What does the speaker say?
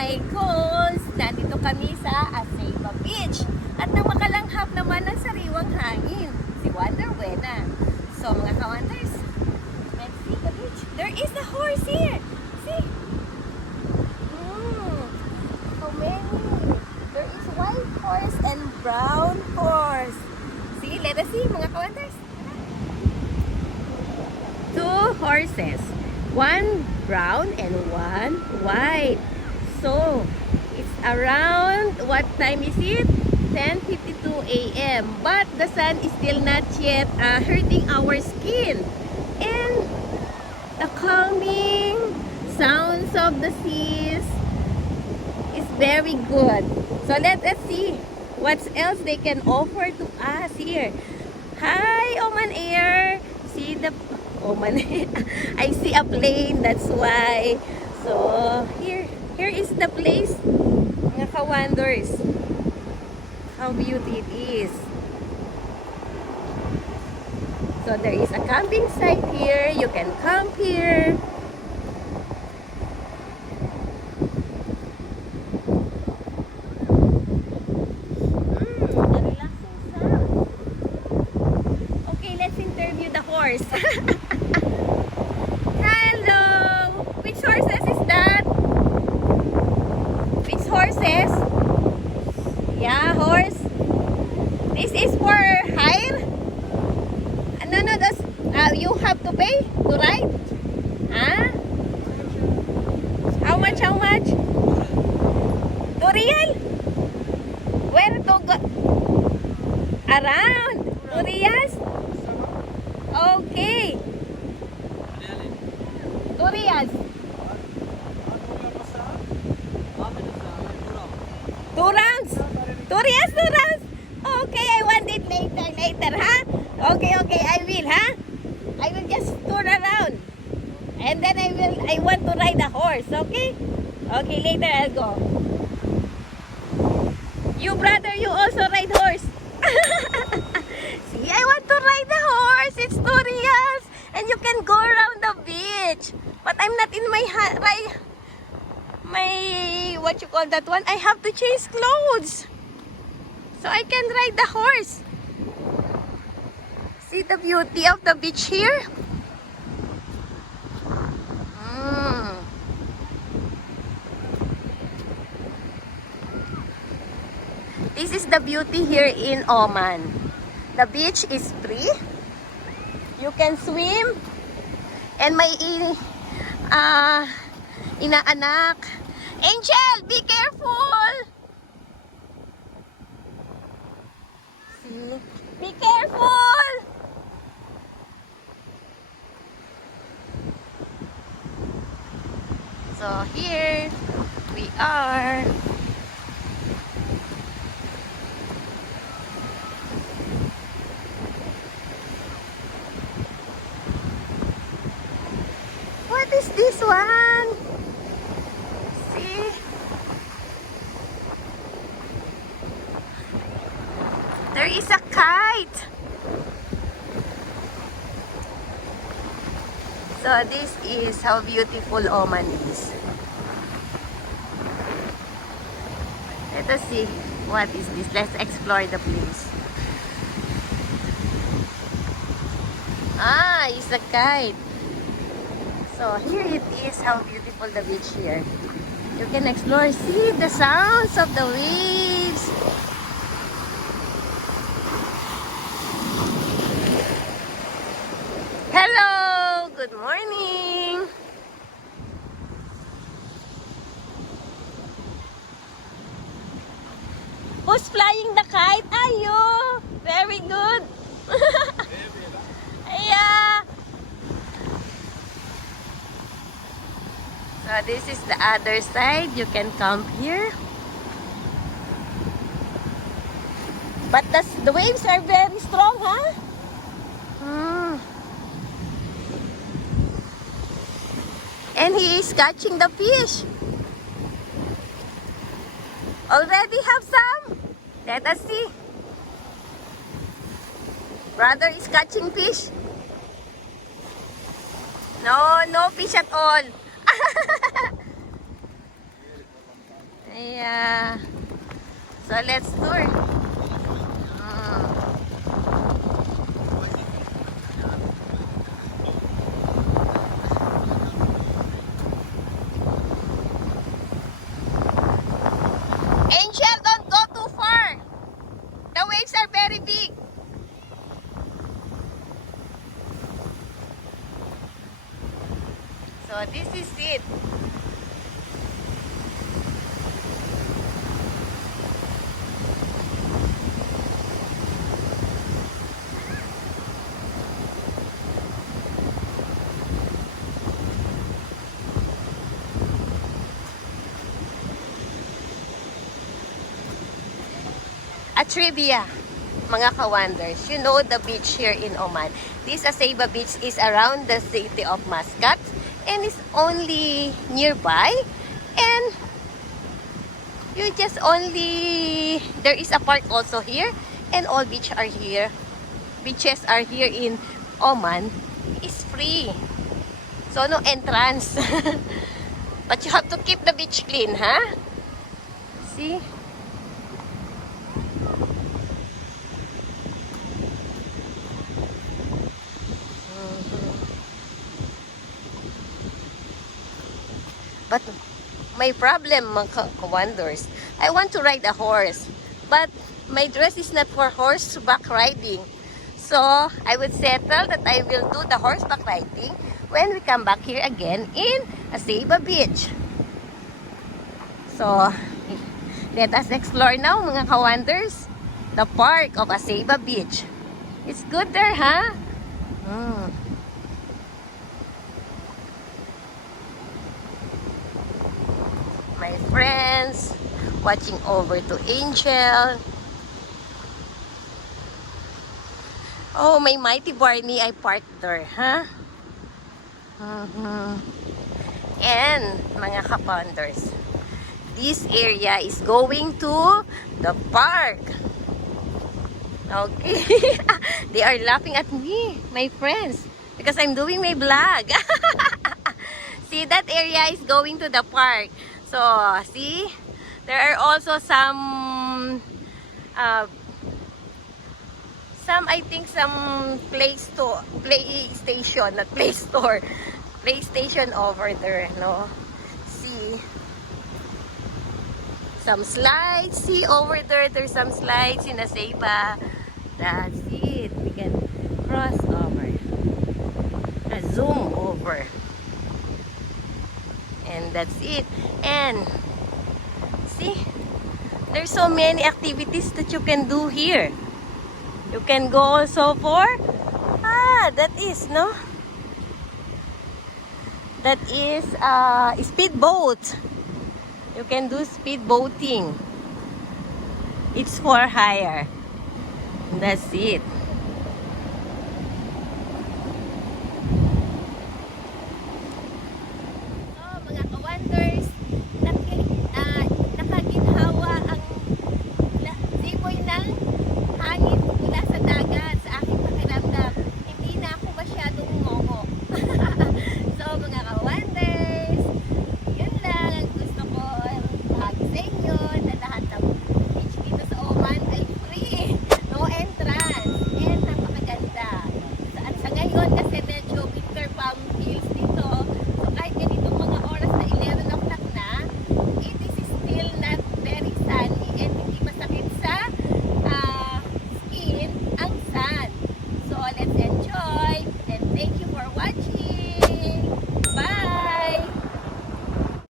my goals! Nandito kami sa Azaiba Beach. At nang makalanghap naman ng sariwang hangin, si Wonder Buena. So mga ka-wonders, let's see the beach. There is a horse here. See? How many? There is white horse and brown horse. See, let us see mga ka-wonders. Two horses. One brown and one white. So, it's around, what time is it? 10:52 a.m. But the sun is still not yet hurting our skin. And the calming sounds of the seas is very good. So, let us see what else they can offer to us here. Hi, Oman Air. See the Oman Air. I see a plane, that's why. So, here is the place, mga ka-wonders. How beauty it is. So there is a camping site here. You can camp here. A relaxing sound. Okay, let's interview the horse. Hello! Which horses is that? Which horses? Yeah, horse. This is for hire? No, that's, you have to pay to ride? Huh? How much? 2 real? Where to go? Around? 2 reals? Okay. 2 reals. 2 rounds? 2 reals? Okay, I want it later, huh? Okay, I will, huh? I will just turn around. And then I want to ride a horse, okay? Okay, later I'll go. You brother, you also ride horse. See, I want to ride the horse. It's 2 reals. And you can go around the beach. But I'm not in my what you call that one? I have to change clothes. So I can ride the horse. See the beauty of the beach here? This is the beauty here in Oman. The beach is free. You can swim. And may inaanak. Angel, be careful! See? Be careful! So here we are. What is this one? See? There is a kite. So this is how beautiful Oman is. Let us see what is this. Let's explore the place. Ah, it's a kite. So here it is, how beautiful the beach here. You can explore, see the sounds of the waves. Hello, good morning. Who's flying the kite? Are you? Very good. Yeah. So this is the other side. You can camp here. But the waves are very strong, huh? And he is catching the fish. Already have some? Let us see. Brother is catching fish. No fish at all. Yeah. So let's tour. Angel, don't go too far. The waves are very big. So this is it. A trivia, mga ka-wonders. You know the beach here in Oman. This Azaiba beach is around the city of Muscat and is only nearby. And you just only, there is a park also here, and all beaches are here in Oman is free. So no entrance. But you have to keep the beach clean, huh? See? But my problem, mga ka-wonders, I want to ride a horse. But my dress is not for horseback riding. So, I would settle that I will do the horseback riding when we come back here again in Azaiba Beach. So, let us explore now, mga ka-wonders, the park of Azaiba Beach. It's good there, huh? My friends watching over to Angel. Oh, my mighty Barney, I parked there, huh? And mga kaponders, this area is going to the park. Okay. They are laughing at me, my friends, because I'm doing my vlog. See, that area is going to the park. So, see, there are also some I think some PlayStation, not Play Store, PlayStation over there, no? See, some slides. See over there, there's some slides in Azaiba. That's it. We can cross over, zoom over. And that's it. And see, there's so many activities that you can do here. You can go also for that is speedboat. You can do speed boating. It's for hire. That's it.